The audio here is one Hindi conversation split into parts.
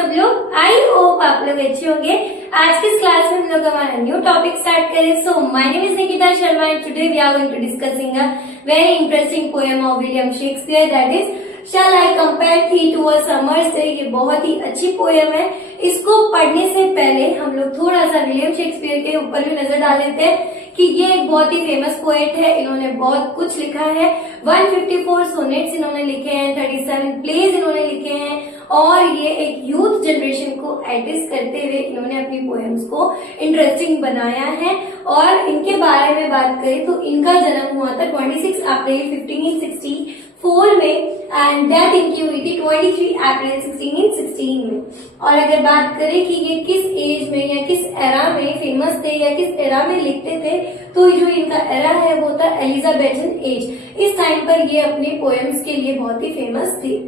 सब लोग? आई होप आप लोग अच्छे होंगे। आज के क्लास में हम लोग हमारा न्यू टॉपिक स्टार्ट करें। So my name is Nikita Sharma and today we are going to discussing a very interesting poem of William Shakespeare, that is shall I compare thee to a summer's day. ये बहुत ही अच्छी पोएम है। इसको पढ़ने से पहले हम लोग थोड़ा सा विलियम शेक्सपियर के ऊपर भी नजर डाल लेते हैं कि ये एक बहुत ही फेमस पोएट है। इन्होंने बहुत कुछ लिखा है। 154 सोनेट्स इन्होंने लिखे हैं, 37 प्लेज इन्होंने लिखे हैं और ये एक यूथ जनरेशन को एड्रेस करते हुए इन्होंने अपनी पोएम्स को इंटरेस्टिंग बनाया है। और इनके बारे में बात करें तो इनका जन्म हुआ था 26 अप्रैल 1564 में एंड डेथ इनकी हुई थी 23 अप्रैल 1616 में। और अगर बात करें कि ये किस एज में या किस एरा में फेमस थे या किस एरा में लिखते थे, तो जो इनका एरा है वो था एलिजाबेथन एज। इस टाइम पर ये अपनी पोएम्स के लिए बहुत ही फेमस थे।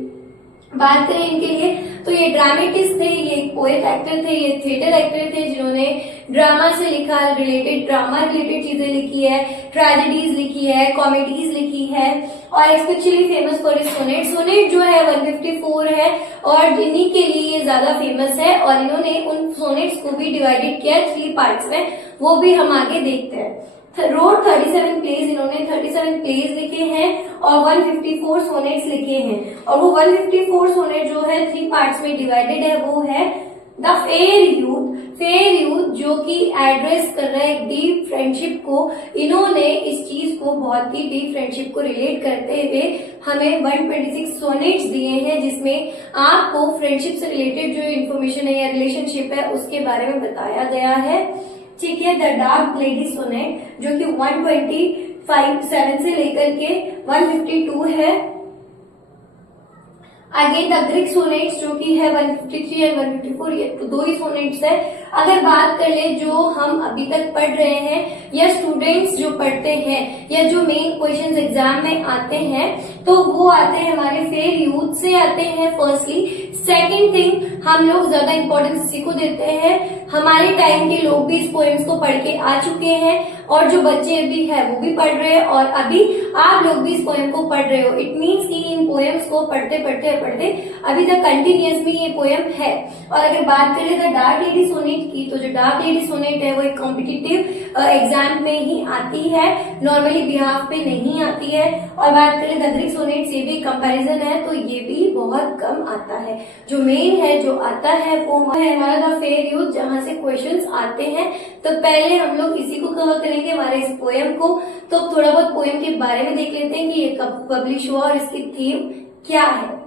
बात करें इनके लिए तो ये ड्रामेटिस्ट थे, ये पोएट एक्टर थे, ये थिएटर एक्टर थे जिन्होंने ड्रामा से लिखा ड्रामा रिलेटेड चीजें लिखी है, ट्रेजेडीज लिखी है, कॉमेडीज लिखी है और specially famous for is sonnet. Sonnet जो है 154 है और इन्हीं के लिए ये ज्यादा फेमस है और इन्होंने उन सोनेट्स को भी डिवाइडेड किया 3 पार्ट्स में, वो भी हम आगे देखते हैं। रोड 37 प्लेज, इन्होंने 37 प्लेज लिखे हैं और 154 सोनेट्स लिखे हैं। और वो 154 सोनेट जो है 3 पार्ट्स में डिवाइडेड है, वो है the fair youth. Fair youth जो कि एड्रेस कर रहा है एक डीप फ्रेंडशिप को। इन्होंने इस चीज को बहुत ही डीप फ्रेंडशिप को रिलेट करते हुए हमें 126 सोनेट्स दिए हैं, जिसमें आपको फ्रेंडशिप से रिलेटेड जो इन्फॉर्मेशन है या रिलेशनशिप है उसके बारे में बताया गया है। ठीक है, द डार्क लेडी सोनेट जो कि 125 से लेकर के 152 है। अगेन द ग्रीक सोनेट्स जो कि है 153 एंड 154, ये तो 2 ही सोनेट्स है। अगर बात कर ले जो हम अभी तक पढ़ रहे हैं या स्टूडेंट्स जो पढ़ते हैं या जो मेन क्वेश्चंस एग्जाम में आते हैं, तो वो आते हैं हमारे फेयर यूथ से आते हैं फर्स्टली। सेकेंड थिंग, हम लोग ज्यादा इंपॉर्टेंस इसी को देते हैं। हमारे टाइम के लोग भी इस पोएम्स को पढ़ के आ चुके हैं और जो बच्चे भी है वो भी पढ़ रहे हैं और अभी आप लोग भी इस पोएम को पढ़ रहे हो। इट मीन्स कि इन पोएम्स को पढ़ते पढ़ते अभी तक कंटिन्यूअस में ये पोएम है। और अगर बात करें द डार्क लेडी सोनेट की, तो जो डार्क लेडी सोनेट है वो एक कॉम्पिटिटिव एग्जाम में ही आती है, नॉर्मली बिहाफ पे नहीं आती है। और बात करें द ग्रीक सोनेट, ये भी कंपैरिजन है तो ये भी बहुत कम आता है। जो मेन है जो आता है वो है हमारा द फेयर यूथ, जहां से क्वेश्चंस आते हैं। तो पहले हम लोग इसी को कवर करेंगे हमारे इस पोएम को। तो थोड़ा बहुत पोएम के बारे में देख लेते हैं कि ये कब पब्लिश हुआ और इसकी थीम क्या है।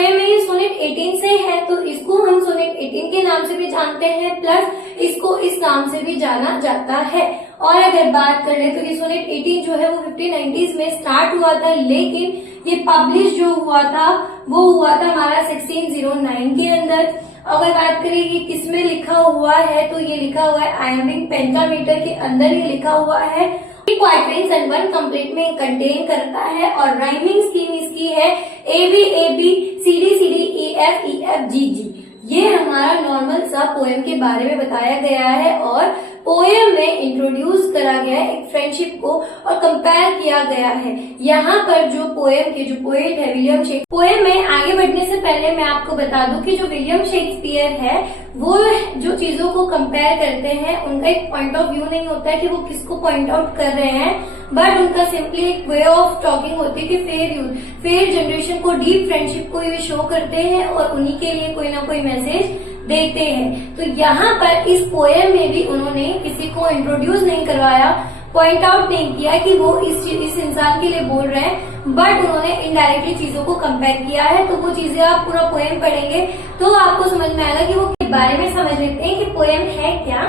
में ये सोनेट 18 से है तो इसको हम सोनेट 18 के नाम से भी जानते हैं, प्लस इसको इस नाम से भी जाना जाता है। और अगर बात करें तो ये सोनेट 18 जो है वो 1590s में स्टार्ट हुआ था, लेकिन ये पब्लिश जो हुआ था वो हुआ था हमारा 1609 के अंदर। अगर बात करें ये किसमें लिखा हुआ है, तो ये लिखा हुआ है आयम्बिक पेंटामीटर के अंदर ये लिखा हुआ है। क्वार्टर्स एंड 1 कंप्लीट में कंटेन करता है और राइमिंग स्कीम इसकी है AB AB CD CD EF EF GG। ये हमारा नॉर्मल सा पोएम के बारे में बताया गया है और पोएम में इंट्रोड्यूस करा गया है एक फ्रेंडशिप को और कंपेयर किया गया है। यहाँ पर जो पोएम के जो पोएट है विलियम शेक्सपियर। पोएम में आगे बढ़ने से पहले मैं आपको बता दूं कि जो विलियम शेक्सपियर है वो जो चीजों को कंपेयर करते हैं उनका एक पॉइंट ऑफ व्यू नहीं होता है कि वो किसको पॉइंट आउट कर रहे हैं, बट उनका सिंपली एक वे ऑफ टॉकिंग होती है कि फेयर यूथ, फेयर जनरेशन को, डीप फ्रेंडशिप को ये शो करते हैं और उन्हीं के लिए कोई ना कोई मैसेज देते हैं। तो यहाँ पर इस पोएम में भी उन्होंने किसी को इंट्रोड्यूस नहीं करवाया, पॉइंट आउट नहीं किया कि वो इस इंसान के लिए बोल रहे हैं, बट उन्होंने इनडायरेक्टली चीजों को कंपेयर किया है। तो वो चीजें आप पूरा पोएम पढ़ेंगे तो आपको समझ में आएगा कि वो किस बारे में। समझ लेते हैं कि पोएम है क्या।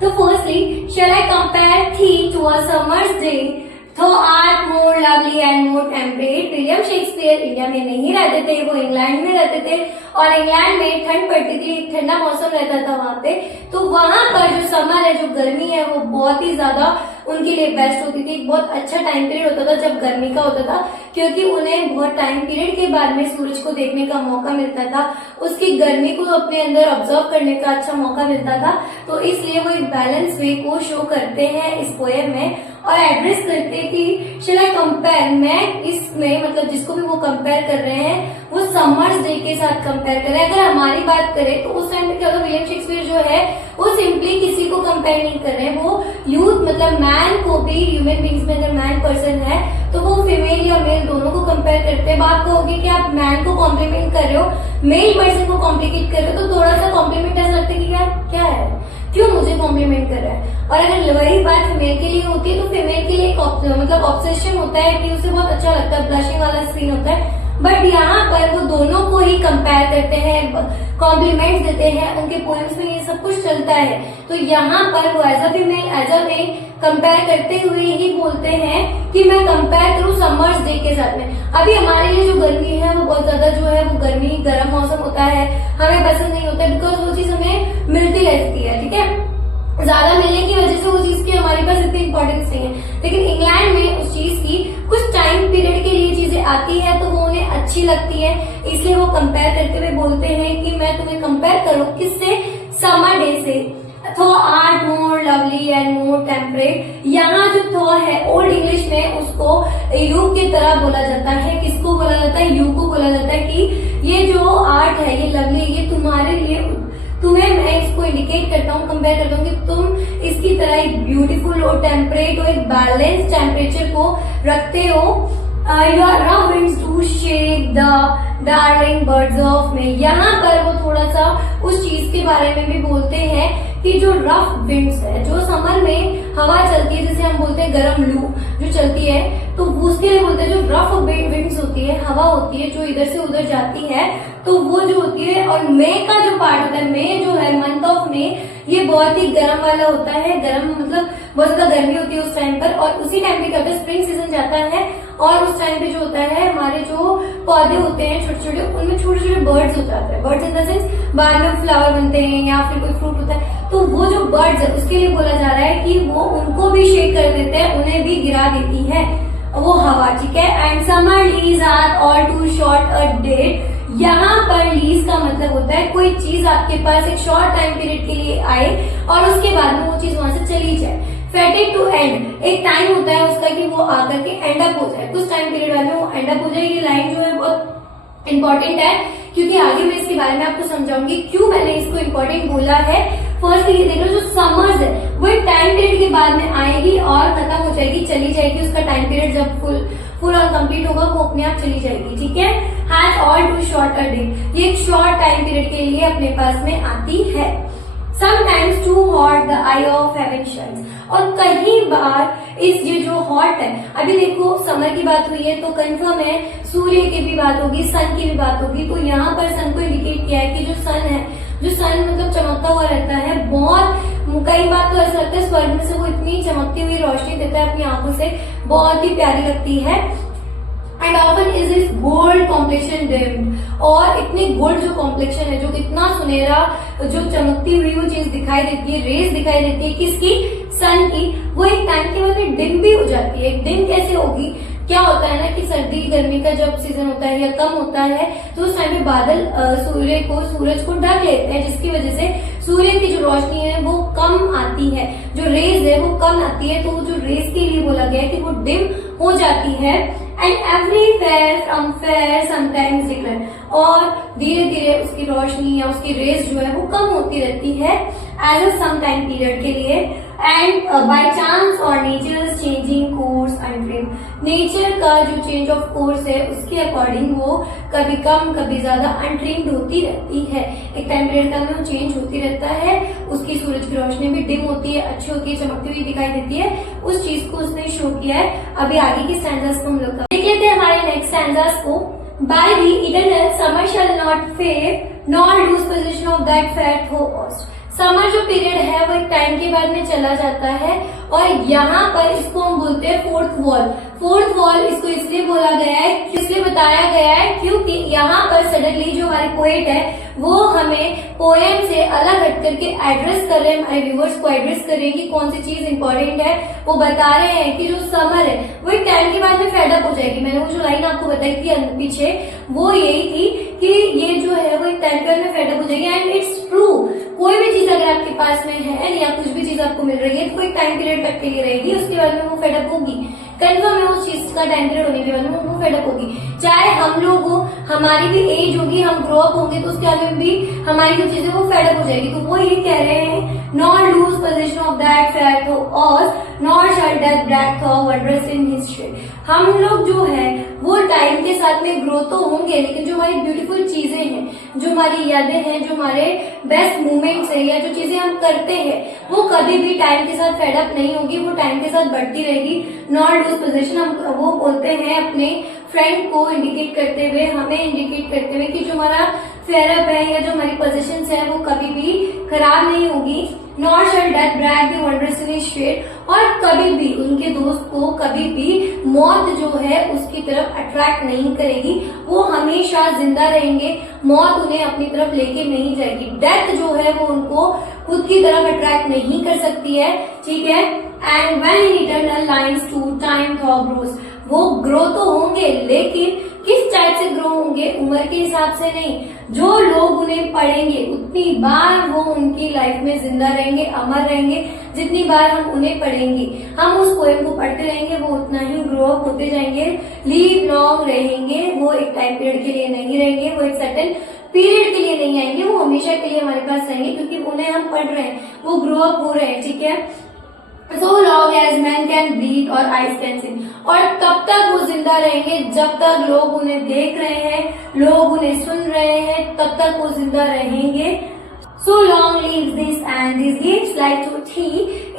तो firstly, shell I compare thee to a summer's day थो art more lovely and more temperate. William Shakespeare India में नहीं रहते थे, वो इंग्लैंड में रहते थे और इंग्लैंड में ठंड पड़ती थी, ठंडा मौसम रहता था वहां पे। तो वहां पर जो समर है, जो गर्मी है, वो बहुत ही ज्यादा उनके लिए बेस्ट होती थी। बहुत अच्छा टाइम पीरियड होता था जब गर्मी का होता था, क्योंकि उन्हें बहुत टाइम पीरियड के बाद में सूरज को देखने का मौका मिलता था, उसकी गर्मी को अपने अंदर ऑब्जर्व करने का अच्छा मौका मिलता था। तो इसलिए वो एक बैलेंस वे को शो करते हैं इस पोएम में। और एड्रेस करते कि शैल आई कंपेयर, मैं इसमें मतलब जिसको भी वो कंपेयर कर रहे हैं वो समर्स डे के साथ कंपेयर कर रहे हैं। अगर हमारी बात करें तो उस टाइम पे क्या होता है, विलियम शेक्सपियर जो है वो सिंपली किसी को कंपेयर नहीं कर रहे हैं, वो यूथ मतलब मैन को भी, ह्यूमन बींग्स में अगर मैन पर्सन है तो वो फीमेल या मेल दोनों को कंपेयर करते हैं। बात कहोगे कि आप मैन को कॉम्प्लीमेंट कर रहे हो, मेल पर्सन को कॉम्प्लिकेट कर रहे हो, तो थोड़ा सा कॉम्प्लीमेंट ऐसा लगता है कि यार क्या है, क्यों मुझे कॉम्प्लीमेंट कर रहा है। और अगर वही बात फीमेल के लिए होती है तो फीमेल के लिए एक मतलब ऑब्सेशन होता है कि उसे बहुत अच्छा लगता है, ब्लशिंग वाला सीन होता है। बट यहाँ पर वो दोनों को ही कंपेयर करते हैं, कॉम्प्लीमेंट्स देते हैं, उनके पोएम्स में ये सब कुछ चलता है। तो यहाँ पर वो as a female as a male compare करते हुए ही बोलते हैं कि मैं कंपेयर करूँ समर्स डे के साथ में। अभी हमारे लिए जो गर्मी है वो बहुत ज्यादा जो है वो गर्मी गर्म मौसम होता है, हमें पसंद नहीं होता बिकॉज वो चीज हमें मिलती रहती है, ठीक है, ज्यादा मिलने की वजह से वो चीज की हमारे पास इतनी इंपॉर्टेंस नहीं है। लेकिन इंग्लैंड में उस चीज की कुछ टाइम पीरियड के लिए चीजें आती है तो वो उन्हें अच्छी लगती है, इसलिए वो कंपेयर करते हुए बोलते हैं कि मैं तुम्हें कंपेयर करूं किससे, समर डे से। Thou are more lovely and more temperate. यहाँ जो थॉ है ओल्ड इंग्लिश में उसको यू की तरह बोला जाता है। किसको बोला जाता है? यू को बोला जाता है कि ये जो आर्ट है, ये लवली, ये तुम्हारे लिए, तुम्हें मैं इसको इंडिकेट करता हूँ, कंपेयर करता हूँ कि तुम इसकी तरह एक ब्यूटीफुल और टेम्परेट और एक बैलेंस टेम्परेचर को रखते हो। Your rough winds do shake the darling birds of May. यहाँ पर वो थोड़ा सा उस चीज के बारे में भी बोलते हैं कि जो रफ विंड्स है, जो समर में हवा चलती है, जिसे हम बोलते हैं गर्म लू जो चलती है, तो उसके लिए बोलते हैं जो रफ विंड्स होती है, हवा होती है जो इधर से उधर जाती है, तो वो जो होती है। और मई का जो पार्ट होता है, मई जो है मंथ ऑफ मई, ये बहुत ही गर्म वाला होता है। गर्म मतलब बहुत ज्यादा गर्मी होती है उस टाइम पर। और उसी टाइम पे क्या होता है, स्प्रिंग सीजन जाता है और उस टाइम पे जो होता है हमारे जो पौधे होते हैं छोटे छोटे, उनमें छोटे छोटे बर्ड्स हो जाते हैं। बर्ड्स इन द सेंस बाद में फ्लावर बनते हैं या फिर कोई फ्रूट होता है, तो वो जो बर्ड्स है उसके लिए बोला जा रहा है कि वो उनको भी शेक कर देते हैं, उन्हें भी गिरा देती है वो हवा, ठीक है। And summer leaves are all too short a day. यहाँ पर लीज का मतलब होता है कोई चीज आपके पास एक शॉर्ट टाइम पीरियड के लिए आए और उसके बाद में वो चीज वहां से चली जाए। फेटेड टू एंड, एक टाइम होता है उसका कि वो आकर के एंड अप हो जाए, कुछ टाइम पीरियड बाद में वो एंड अप हो जाए। ये लाइन जो है बहुत इंपॉर्टेंट है क्योंकि आगे मैं इसके बारे में आपको समझाऊंगी क्यों मैंने इसको इंपॉर्टेंट बोला है। फर्स्ट ये देख लो, जो समर्स है वो एक टाइम पीरियड के बाद में आएगी और खत्म हो जाएगी, चली जाएगी। उसका टाइम पीरियड जब फुल और कंप्लीट होगा वो अपने आप चली जाएगी, ठीक है। Has all too short a day, ये एक शॉर्ट टाइम पीरियड के लिए अपने पास में आती है। Sometimes too hot the eye of heaven shines, और कई बार इस ये जो हॉट है, अभी देखो समर की बात हुई है तो कंफर्म है सूर्य की भी बात होगी, सन की भी बात होगी। तो यहाँ पर सन को इंडिकेट किया है कि जो सन है, जो सन मतलब चमकता हुआ रहता है, बहुत कई बार तो ऐसा लगता है स्वर्ग में से वो इतनी चमकती हुई रोशनी देता है अपनी आंखों से, बहुत ही प्यारी लगती है। And often is is gold complexion deemed, और इतनी गोल्ड जो कॉम्प्लेक्शन है, जो कितना सुनहरा जो चमकती हुई वो चीज दिखाई देती है, रेस दिखाई देती है किसकी, सन की, वो एक टाइम के बाद में डिम भी हो जाती है। डिम कैसे होगी, क्या होता है ना कि सर्दी गर्मी का जब सीजन होता है या कम होता है तो उस टाइम में बादल सूरज को ढक लेते हैं, जिसकी वजह से सूर्य की जो रोशनी है वो कम आती है, जो रेज है वो कम आती है। तो जो रेज के लिए बोला गया है कि वो डिम हो जाती है। And every fair from fair sometimes decline, और धीरे धीरे उसकी रोशनी या उसकी रेज जो है वो कम होती रहती है as a some time period के लिए। And by chance or nature changing course untrim, nature का जो चेंज ऑफ कोर्स है उसके अकॉर्डिंग वो कभी कम कभी ज्यादा अनट्रिम्ड होती रहती है। एक टाइम पीरियड का में वो चेंज होती रहता है, उसकी सूरज की रोशनी भी डिम होती है, अच्छी होती है, चमकती हुई दिखाई देती है। उस चीज को उसने शो किया है। अभी आगे की स्टैंडर्स को हम लोग देख लेते हैं हमारे नेक्स्ट स्टैंडर्स को। By the eternal summer shall not fade not lose possession of that fade हो पास्ट। समर जो पीरियड है वो एक टाइम के बाद में चला जाता है और यहाँ पर इसको हम बोलते हैं फोर्थ वॉल। फोर्थ वॉल इसको इसलिए बोला गया है, इसलिए बताया गया है क्योंकि यहाँ पर सडनली जो हमारे पोएट है वो हमें पोएम से अलग हट करके एड्रेस कर रहे हैं, हमारे व्यूअर्स को एड्रेस कर रहे हैं कि कौन सी चीज इंपॉर्टेंट है। वो बता रहे हैं कि जो समर है वो एक टाइम के बाद में फेडअप हो जाएगी। मैंने वो जो लाइन आपको बताई थी पीछे वो यही थी कि ये जो है वो एक टाइम के बाद में फेडअप हो जाएगी। एंड इट्स ट्रू, कोई भी चीज अगर आपके पास में है या कुछ भी चीज आपको मिल रही है तो एक टाइम पीरियड तक के लिए रहेगी, उसके बाद में वो फेडअप होगी। कन्फर्म है उस चीज का टाइम पीरियड होने के बाद में वो फेडअप होगी। चाहे हम लोग हो, हमारी भी एज होगी, हम ग्रो अप होंगे तो उसके बाद में भी हमारी जो चीजें वो फेडअप हो जाएगी। तो वो ये कह रहे हैं not lose possession of that faith और not shall that break though wondrous in history. हम लोग जो है वो टाइम के साथ में ग्रो तो होंगे, लेकिन जो हमारी ब्यूटीफुल चीजें हैं, जो हमारी यादें हैं, जो हमारे बेस्ट मोमेंट्स हैं या जो चीजें हम करते हैं वो कभी भी टाइम के साथ फेडअप नहीं होगी, वो टाइम के साथ बढ़ती रहेगी। नॉट लूज पोजीशन हम वो बोलते हैं अपने फ्रेंड को इंडिकेट करते हुए, हमें इंडिकेट करते हुए कि जो हमारा फेयरअप है या जो हमारी पोजीशन है वो कभी भी खराब नहीं होगी। Not shall death brag the wondrous in shade, और कभी भी उनके दोस्त को कभी भी मौत जो है उसकी तरफ अट्रैक्ट नहीं करेगी, वो हमेशा जिंदा रहेंगे, मौत उन्हें अपनी तरफ लेके नहीं जाएगी। डेथ जो है वो उनको खुद की तरफ अट्रैक्ट नहीं कर सकती है, ठीक है। And when in eternal lines to time thou grows, वो ग्रो तो होंगे लेकिन किस टाइप से ग्रो होंगे, उम्र के हिसाब से नहीं। जो लोग उन्हें पढ़ेंगे उतनी बार वो उनकी लाइफ में जिंदा रहेंगे, अमर रहेंगे। जितनी बार हम उन्हें पढ़ेंगे, हम उस पोएम को पढ़ते रहेंगे, वो उतना ही ग्रो अप होते जाएंगे, लीव लॉन्ग रहेंगे। वो एक टाइम पीरियड के लिए नहीं रहेंगे, वो एक सर्टेन पीरियड के लिए नहीं आएंगे, वो हमेशा के लिए हमारे पास रहेंगे, क्योंकि उन्हें हम पढ़ रहे हैं, वो ग्रो अप हो रहे हैं, ठीक है। So long as man can breathe और eyes can see, और तब तक वो जिंदा रहेंगे जब तक लोग उन्हें देख रहे हैं, लोग उन्हें सुन रहे हैं, तब तक वो जिंदा रहेंगे। So long lives this and this gives life to he,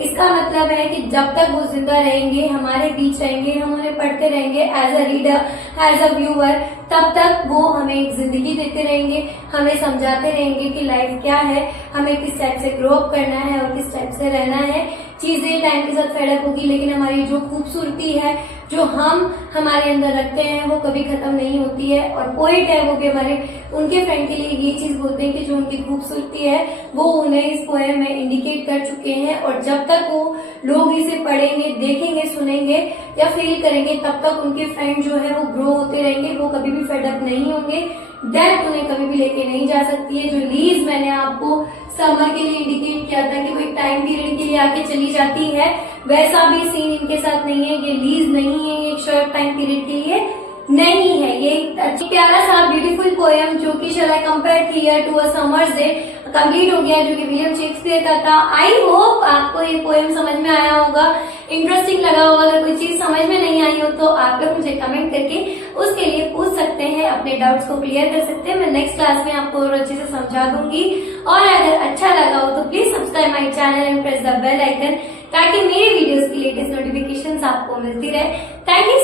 इसका मतलब है कि जब तक वो जिंदा रहेंगे, हमारे बीच रहेंगे, हम उन्हें पढ़ते रहेंगे as a reader, as a viewer, तब तक वो हमें एक जिंदगी देते रहेंगे, हमें समझाते रहेंगे कि लाइफ क्या है, हमें किस टाइप से ग्रो अप करना है और किस टाइप से रहना है। चीजें टाइम के साथ फेडअप होगी, लेकिन हमारी जो खूबसूरती है, जो हम हमारे अंदर रखते हैं, वो कभी खत्म नहीं होती है। और पोएट है वो भी हमारे उनके फ्रेंड के लिए ये चीज बोलते हैं कि जो उनकी खूबसूरती है वो उन्हें इस पोएम में इंडिकेट कर चुके हैं, और जब तक वो लोग इसे पढ़ेंगे, देखेंगे, सुनेंगे या फील करेंगे, तब तक उनके फ्रेंड जो है वो ग्रो होते रहेंगे, वो कभी भी फेडअप नहीं होंगे। डेथ उन्हें कभी भी लेके नहीं जा सकती है। जो लीज मैंने आपको समर के लिए इंडिकेट किया था कि वो एक टाइम पीरियड के लिए आके चली जाती है, वैसा भी सीन इनके साथ नहीं है। ये लीज नहीं है, ये एक शॉर्ट टाइम पीरियड के लिए नहीं है। ये अच्छा प्यारा सा ब्यूटीफुल पोएम जो कि shall I compare here to a summer's day complete हो गया, जो कि विलियम शेक्सपियर का था। आई होप आपको ये पोएम समझ में आया होगा, इंटरेस्टिंग लगा होगा। अगर कोई चीज समझ में नहीं आई हो तो आप लोग मुझे कमेंट करके उसके लिए पूछ सकते हैं, अपने डाउट्स को क्लियर कर सकते हैं। मैं नेक्स्ट क्लास में आपको और अच्छे से समझा दूंगी। और अगर अच्छा लगा हो तो please subscribe my channel and press the bell icon, ताकि मेरे वीडियोस की लेटेस्ट नोटिफिकेशंस आपको मिलती रहे। Thank you